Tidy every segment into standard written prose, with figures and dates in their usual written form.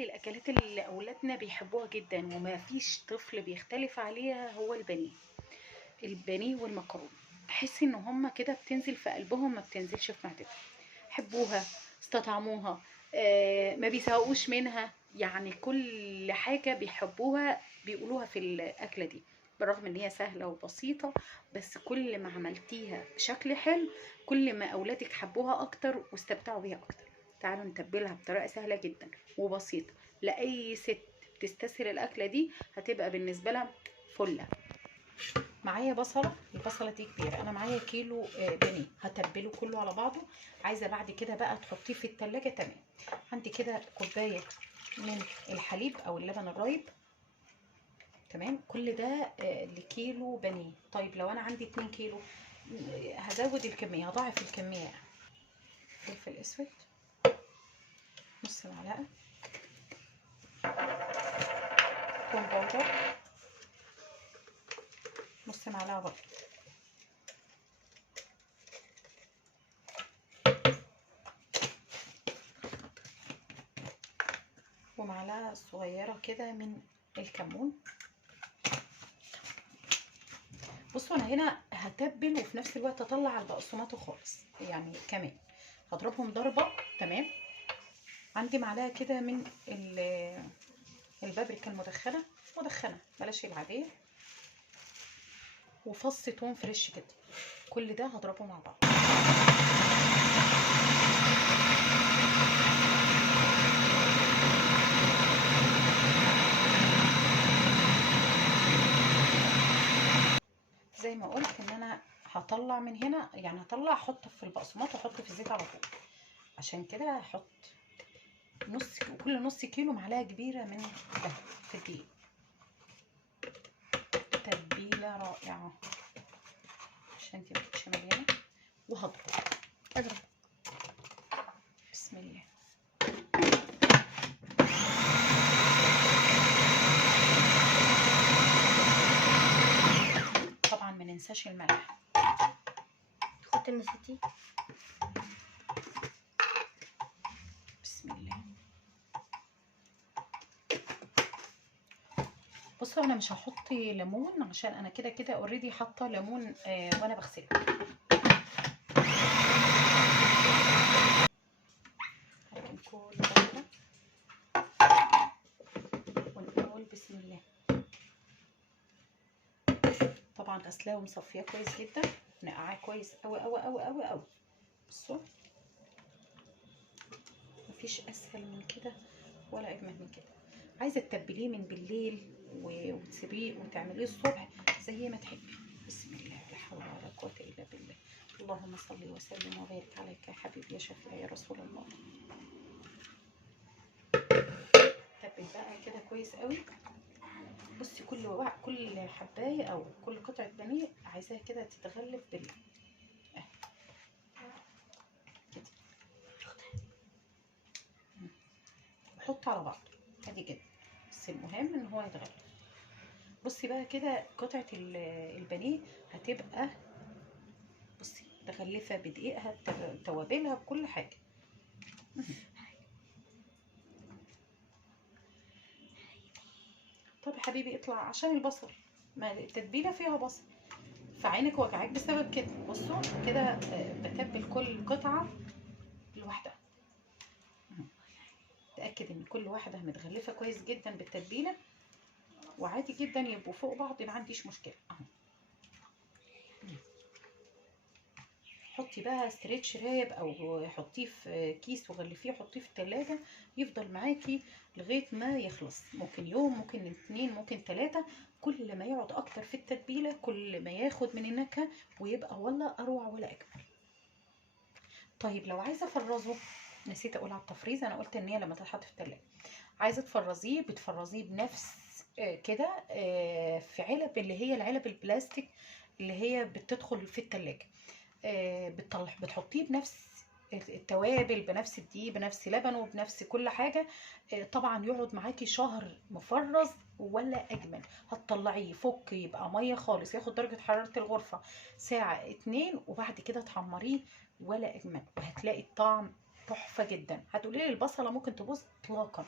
الاكلات اللي اولادنا بيحبوها جدا وما فيش طفل بيختلف عليها هو البانيه والمكرونه. تحس ان هما كده بتنزل في قلبهم، ما بتنزلش في معدتهم. حبوها، استطعموها، ما بيزهقوش منها. يعني كل حاجه بيحبوها بيقولوها في الاكله دي، بالرغم ان هي سهله وبسيطه. بس كل ما عملتيها بشكل حلو، كل ما اولادك حبوها اكتر واستمتعوا بيها اكتر. تعالوا نتبلها بطريقه سهله جدا وبسيطه. لاي ست تستسهل الاكله دي هتبقى بالنسبه لها فله. معايا بصله، البصله دي كبيره، انا معايا كيلو بانيه هتبله كله على بعضه. عايزه بعد كده بقى تحطيه في التلاجة. تمام. عندي كده كوبايه من الحليب او اللبن الرايب. تمام. كل ده لكيلو بانيه. طيب لو انا عندي 2 كيلو هزود الكميه، هضاعف الكميه يعني. فلفل اسود نص معلقه، توم باودر نص معلقه برضه، ومعلقه صغيره كده من الكمون. بصوا انا هنا هتبل وفي نفس الوقت اطلع البقسماط خالص يعني كمان هضربهم ضربه. تمام. عندي معلقه كده من البابريكا المدخنه، بلاش العاديه، وفص توم فريش كده. كل ده هضربه مع بعض. زي ما قلت ان انا هطلع من هنا، يعني هطلع احط في البقسماط واحط في الزيت على طول. عشان كده هحط كل نص كيلو معلقه كبيره من ده في الدقيق. تتبيله رائعه عشان انتي متبقيش مليانه. اضرب بسم الله. طبعا ما ننساش الملح. تحطي نسيتي. بسم الله. بصوا انا مش هحط ليمون عشان انا كده كده اوريدي حاطه ليمون وانا بغسله. هركن كل ده كده ونقول بسم الله. طبعا غسلاه ومصفياه كويس جدا، نقعاه كويس قوي قوي قوي قوي قوي. بصوا مفيش اسهل من كده ولا اجمل من كده. عايزه تتبليه من بالليل وتسيبيه وتعمليه الصبح زي ما تحبي. بسم الله، لا حول ولا قوه الا بالله. اللهم صل وسلم وبارك عليك يا حبيبي يا شفيع يا رسول الله. تبل بقى كده كويس قوي. بصي كل حبايه او كل قطعه بانيه عايزاها كده تتغلف كده. حط على بعض ادي كده، بس المهم ان هو يتغلف. بصي بقى كده قطعه البانيه هتبقى، بصي متغلفه بدقيقها بتوابلها بكل حاجه. طب يا حبيبي اطلع عشان البصل، ما التتبيله فيها بصل فعينك وجعاك بسبب كده. بصوا كده بتبل كل قطعه لوحدها. تاكد ان كل واحده متغلفه كويس جدا بالتتبيله، وعادي جدا يبقوا فوق بعض، ما عنديش مشكله. اهو حطي بقى ستريتش راب او حطيه في كيس وغلفيه وحطيه في التلاجة يفضل معاكي لغايه ما يخلص. ممكن يوم، ممكن 2، ممكن 3. كل ما يقعد اكتر في التتبيله كل ما ياخد من النكهه ويبقى ولا اروع ولا اجمل. طيب لو عايزه افرزه، نسيت اقول على التفريز، انا قلت ان هي لما تتحط في التلاجة. عايزه تفرزيه بتفرزيه بنفس كده في علب، اللي هي العلب البلاستيك اللي هي بتدخل في التلاجة. بتحطيه بنفس التوابل، بنفس الدقيق، بنفس لبنه، بنفس كل حاجه. طبعا يقعد معاكي شهر مفرز ولا اجمل. هتطلعيه يفك يبقى ميه خالص، ياخد درجه حراره الغرفه ساعه 2، وبعد كده تحمريه ولا اجمل، وهتلاقي الطعم تحفه جدا. هتقولي لي البصله ممكن تبوظ؟ اطلاقا.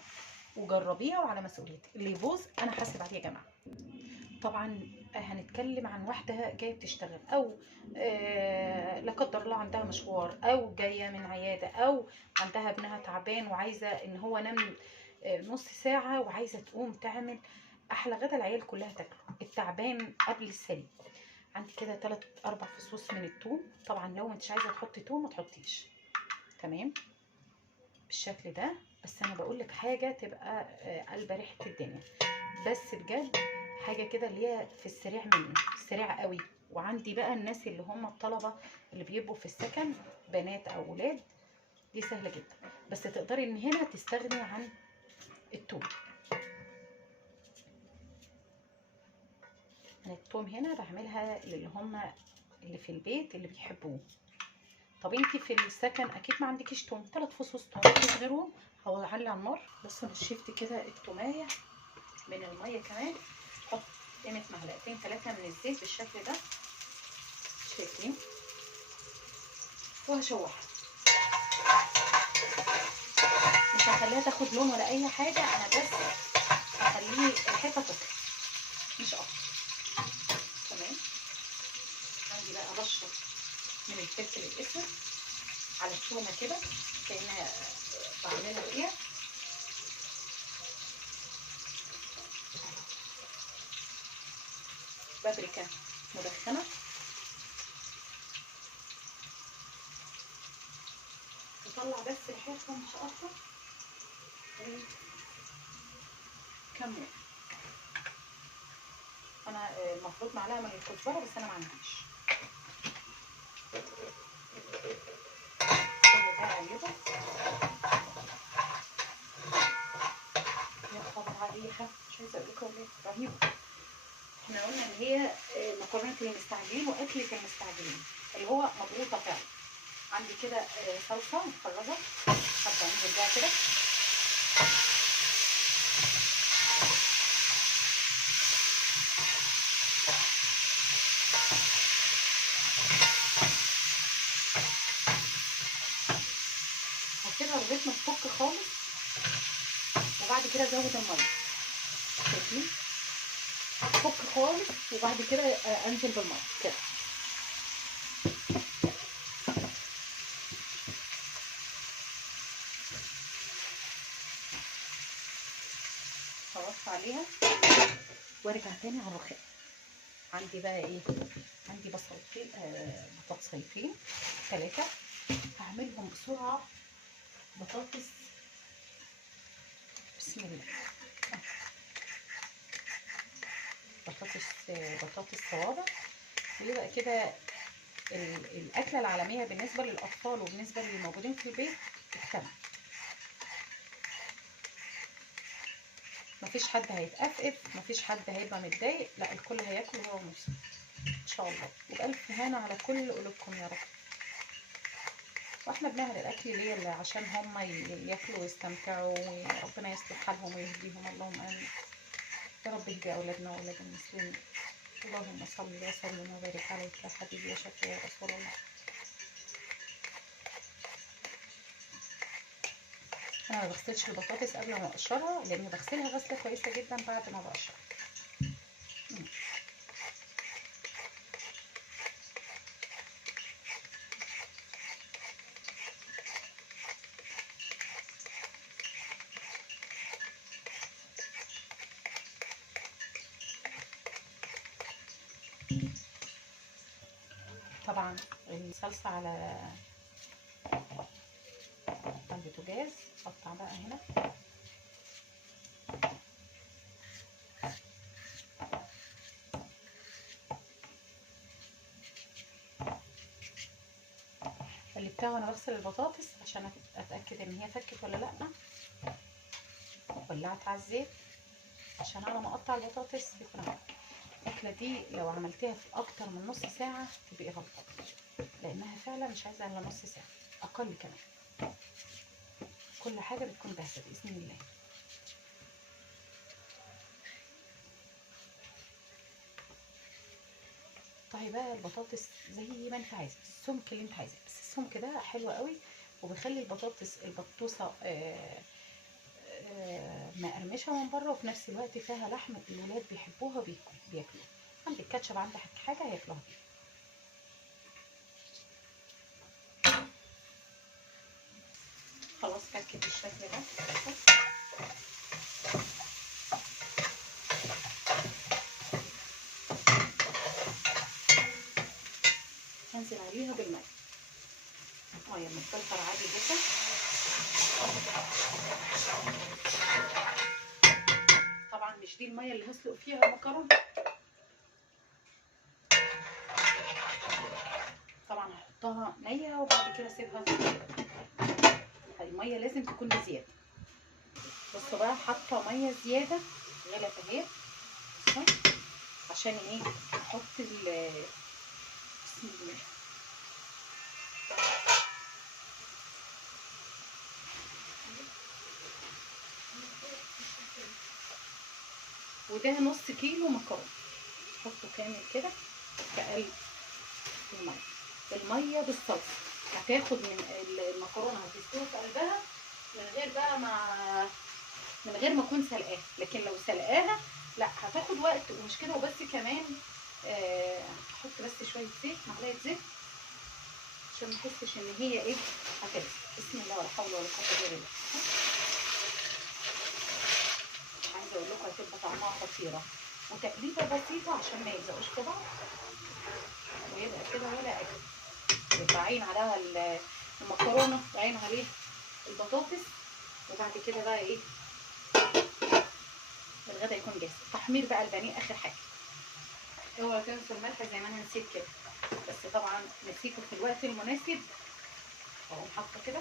وجربيها وعلى مسؤوليتك، اللي يبوظ انا حاسب عليه يا جماعه. طبعا هنتكلم عن واحده جايه بتشتغل، او لا قدر الله عندها مشوار، او جايه من عياده، او عندها ابنها تعبان وعايزه ان هو نام نص ساعه، وعايزه تقوم تعمل احلى غدا العيال كلها تاكله، التعبان قبل السليم. عندي كده 3 4 فصوص من الثوم. طبعا لو انتش عايزه تحطي ثوم ما تحطيش، تمام بالشكل ده. بس انا بقول لك حاجه تبقى قلبه ريحه الدنيا، بس بجد حاجه كده اللي هي في السريع مني، السريع قوي. وعندي بقى الناس اللي هم الطلبه اللي بيبقوا في السكن، بنات او ولاد، دي سهله جدا. بس تقدري ان هنا تستغني عن الثوم. انا الثوم هنا بعملها للي هم اللي في البيت اللي بيحبوه. طب انتي في السكن اكيد ما عندكيش توم، 3 فصوص توم غيرهم. هعلي على النار. بس انا شفت كده التوميه من الميه كمان، احط قيمه معلقتين 3 من الزيت بالشكل ده، شايفين؟ وهشوحها، مش هخليها تاخد لون ولا اي حاجه، انا بس هخليه ريحتها تطلع مش اكتر. تمام. عندي بقى رشه من الفلفل الاسود على التومه كده، كانها بعملها فيها. بابريكا مدخنه، تطلع بس ريحتها مش اكتر. كمون، انا المفروض معلقه من الكزبره بس انا ما عنديش. كل ده اقلبه. يا خبر على الريحه، مش عايزه اقول لكم ايه رهيبه. احنا قلنا ان هي مكرونه المستعجلين واكله المستعجلين اللي هو مضغوطه فعلا. عندي كده صلصه مفرزه، هبدا انزل بيها كده. هسيبها لغايه ما تفك خالص، وبعد كده ازود الميه. شايفين؟ تفك خالص وبعد كده انزل بالميه كده. هرص عليها وارجع تاني على الرخام. عندي بقى ايه؟ عندي بصلتين، بطاطسيتين 3، هعملهم بسرعه. بطاطس، بسم الله. بطاطس صوابع. ويبقى كده الاكله العالميه بالنسبه للاطفال وبالنسبه للموجودين في البيت اكتمل. مفيش حد هيتقفقف، مفيش حد هيبقى متضايق، لا الكل هياكل وهو مبسوط ان شاء الله. وبألف هنا على كل قلوبكم يا رب. واحنا بنعمل الاكل ليه؟ عشان هم ياكلوا ويستمتعوا، وربنا يصلح حالهم ويهديهم، اللهم امين. يا رب اهدي اولادنا واولاد المسلمين. اللهم صل وسلم وبارك عليك يا حبيبي يا شفيع يا رسول الله. انا ما بغسلش البطاطس قبل ما اقشرها، لان بغسلها غسله كويسه جدا بعد ما بقشرها. طبعا الصلصه على البوتاجاز. اقطع بقى هنا قلبتها وانا بغسل البطاطس عشان اتاكد ان هي فكت ولا لا. ولعت على الزيت عشان على ما اقطع البطاطس يكون عمل. الاكله دي لو عملتها في اكتر من نص ساعه تبقي غلطانه، لانها فعلا مش عايزه الا نص ساعه اقل كمان. كل حاجه بتكون جاهزه باذن الله. طيب بقى البطاطس زي ما انت عايزه، السمك اللي انت عايزاه، بس السمك ده حلو قوي وبيخلي البطوسه مقرمشه من بره وفي نفس الوقت فيها لحم الولاد بيحبوها بياكلوها. عندك كاتشب، عندك حاجه هياكلوها بيها. خلاص فكت بالشكل ده. هنزل عليها بالماء، ميه من الفلتر عادي جدا. طبعا مش دي الميه اللي هسلق فيها المكرونه، طبعا هحطها نيه وبعد كده اسيبها. الميه لازم تكون بزياده. بصوا بقى، حاطه ميه زياده غلت اهي. بصوا عشان ايه؟ احط بسم الله. وده نص كيلو مكرونه، احطه كامل كده في قلب الميه. الميه بالصلصه هتاخد من المكرونه، هتستوي في قلبها من غير ما اكون سلقاها. لكن لو سلقاها لا، هتاخد وقت. ومش كده وبس، كمان احط بس شويه زيت، معلقه زيت، عشان ما احسش ان هي ايه هتلزق. بسم الله ولا حول ولا قوه الا بالله. عايزه اقول لكم هتبقى طعمها خطيره، وتقليبه بسيطه عشان ما يلزقوش في بعض ويبقى كده ولا اكل. يبقى عين عليها المكرونه وعين عليه البطاطس، وبعد كده بقى ايه الغدا يكون جاهز. تحمير بقى البانيه اخر حاجه. اوعوا تنسوا الملح زي ما انا نسيت كده، بس طبعا نسيته في الوقت المناسب. اقوم حاطه كده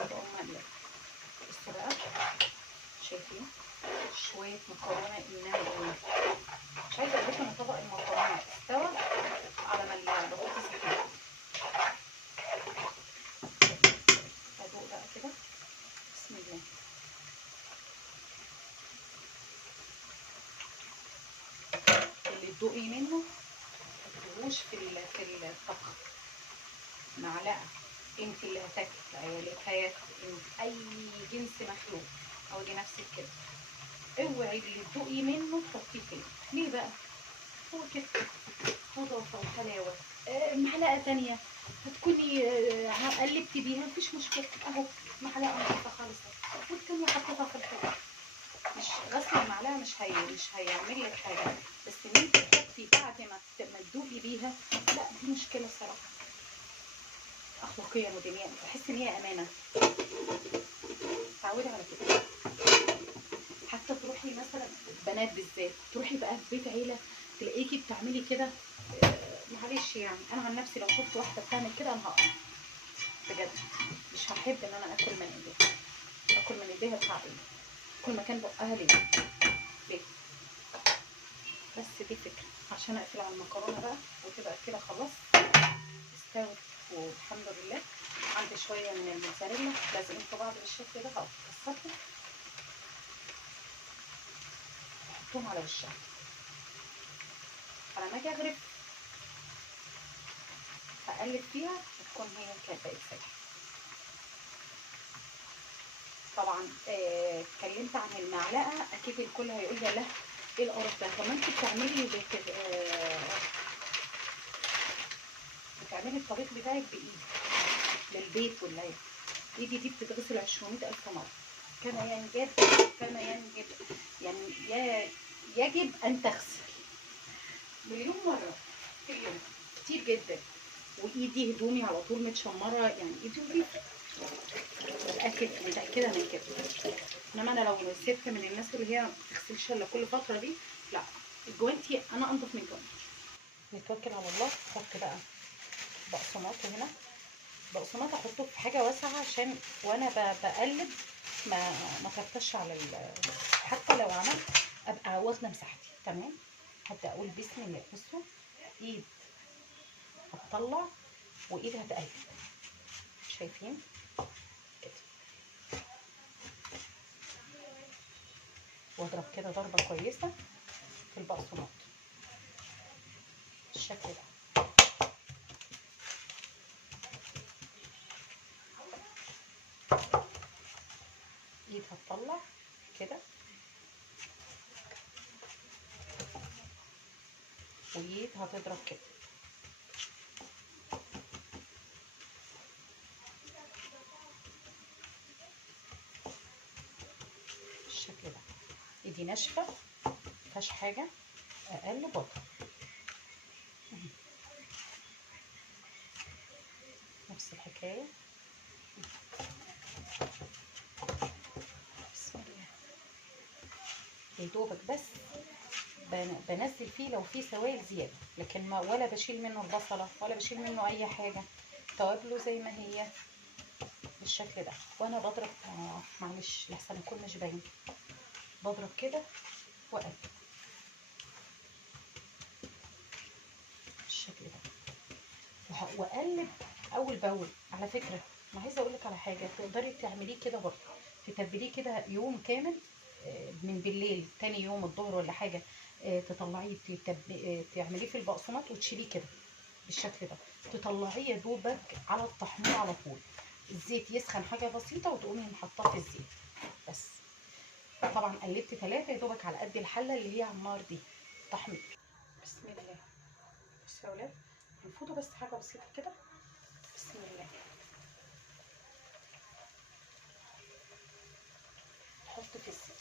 واقوم مقلبه. بصوا بقى، شايفين شويه مكرونه انما ايه. مش عايزه اقول لكم ان طبق المكرونه استوى على ما البطاطس استوت. ادوق بقى كده. بسم الله. اللي تدوقي منه متحطوش في الطبخ. معلقه انت اللي هتاكلي، عيالك هياكلوا، اي جنس مخلوق او لنفسك كده. اوعي اللي تدوقي منه تحطيه فين. ليه بقى؟ هو كده نظافه وحلاوه. معلقه تانية هتكوني قلبتي بيها مفيش مشكله، اهو معلقه نظيفه خالص والتانية حطيتها في الحوض. مش غسل المعلقه مش هيعمل لك حاجه، بس ان انت تحطي بعد ما تدوقي بيها، لا دي مشكله صراحه اخلاقيا ودينيا. بحس ان هي امانه. تعودي على كده. حتى تروحي مثلا بنات بالذات، تروحي بقى في بيت عيله تلاقيكي بتعملي كده. معلش يعني انا عن نفسي لو شفت واحده بتعمل كده انا هقف بجد. مش هحب ان انا اكل من ايديها. اكل من ايديها تعبان. كل مكان بقها ليه؟ بس دي فكره. عشان اقفل على المكرونه بقى وتبقى كده خلاص استوت والحمد لله. عندي شويه من الموتزاريلا لازقين في بعض بالشكل ده، هكسرهم واحطهم على وشها. على ما اجي اغرف هقلب فيها وتكون هي كانت بقت سايحه. طبعا اتكلمت عن المعلقه، اكيد الكل هيقول لي لا ايه القرف ده. طب ما انت بتعملي الطبيخ بتاعك بايدك للبيت والعيال. ايدي دي بتتغسل 200,000 مره. كما يجب ان تغسل مليون مره في اليوم، كتير جدا. وايدي هدومي على طول متشمره، يعني ايدي نظيفه، متاكده من كده. انما انا لو ست من الناس اللي هي ما بتغسلش الا كل فتره دي، لا جوانتي انا انضف من جوانتي. نتوكل على الله. احط بقى بقسماط هنا. بقسماط احطه في حاجه واسعه عشان وانا بقلب ما ترتش على حتى لو عملت ابقى واخده مساحتي تمام. هبدا اقول بسم الله. بصوا، ايد هتطلع وايد هتقلب. شايفين كده؟ واضرب كده ضربه كويسه في البقسماط بالشكل ده. ايد هتطلع كده، وايد هتضرب كده. بالشكل ده. ايدي ناشفه مفيهاش حاجه، اقلب واضرب. نفس الحكايه. بسم الله. يا دوبك بس بنزل فيه لو فيه سوائل زياده، لكن ما ولا بشيل منه البصله ولا بشيل منه اي حاجه، توابله زي ما هي بالشكل ده. وانا بضرب معلش لحسن يكون مش باين، بضرب كده واقلب بالشكل ده، واقلب اول باول. على فكره انا عايزه اقول لك على حاجه، تقدري تعمليه كده برضه، تتبليه كده يوم كامل، من بالليل تاني يوم الظهر ولا حاجه، تطلعيه تعمليه في البقسماط وتشيليه كده بالشكل ده، تطلعيه يا دوبك على التحمير على طول، الزيت يسخن حاجه بسيطه وتقومي محطاه في الزيت بس. طبعا قلبت 3 يا دوبك على قد الحله اللي هي على النار دي تحمير. بسم الله. بصوا يا ولاد، هنفوتوا بس حاجه بسيطه كده. بسم الله. نحط في الزيت،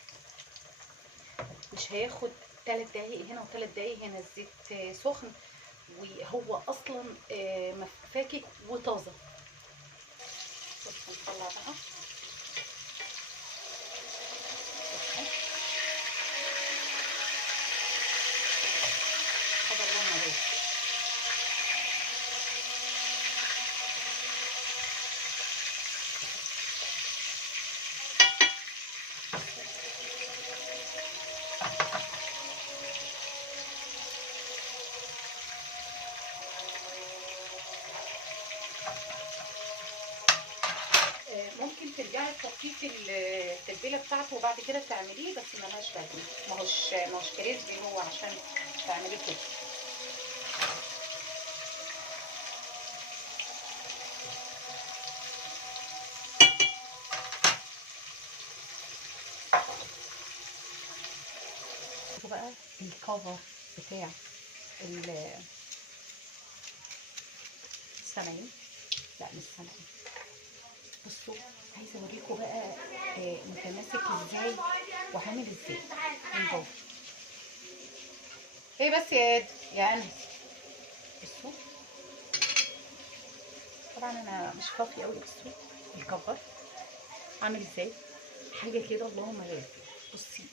مش هياخد 3 دقايق هنا و3 دقايق هنا، الزيت سخن وهو اصلا فاكك وطازه. بصوا نطلع بقى. حاجه اللون عليه. ممكن ترجعي تحطيه في التتبيله بتاعته وبعد كده تعمليه، بس ملهاش لازمه، ماهوش كريسبي هو عشان تعمليه كده. شوفوا بقى الكفر بتاع السمين، لا مش سمين. بصوا عايزه اوريكم بقى متماسك ازاي وعامل ازاي من جوه. ايه بس يا انس بصوا. طبعا انا مش كافي قوي، بصوا الكفر عامل ازاي، حاجه كده اللهم بارك. بصي